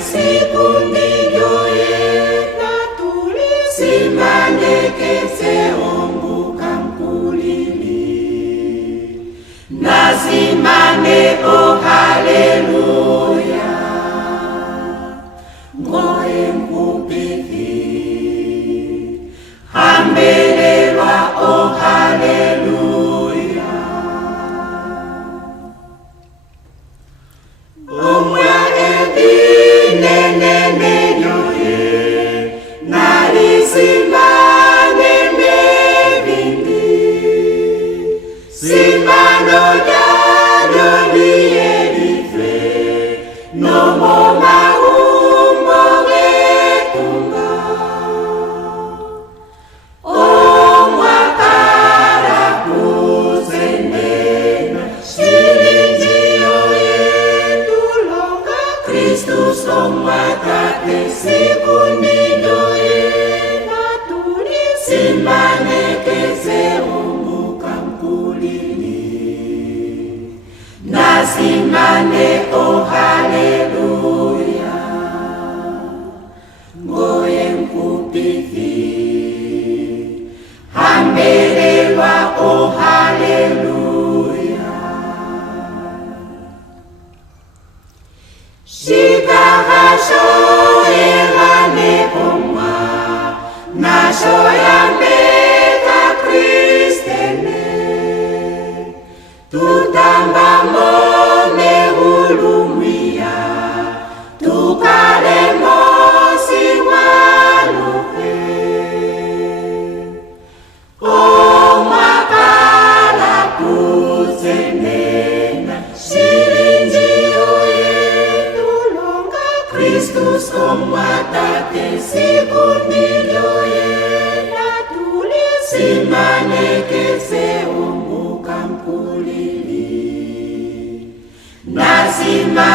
siku ndivyo yena tulisimandekeze onguka mkulili nazimane o haleluya ngoye mkupithi hambelelwa o haleluya omwa ebinenenenyoye nalisimane mebindi simano lyanyo liyelitwe nomo maumbo getunga omwakala kuzenena shilinjiyo yetulonga Kristus omwatate siku ndivyo yena tulisimandekeze onguka mkulili nazimane o haleluya ngoye mkupithi hambelelwa o haleluya shikahasho yevane pomwa nasho yambeka kristene tutambamo mehulumia tukalemo siwaluke omwakala kuzenena shilinjiyo yetulonga Kristus omwatate siku ndivyo yena tulisimandekeze onguka mkulili nazima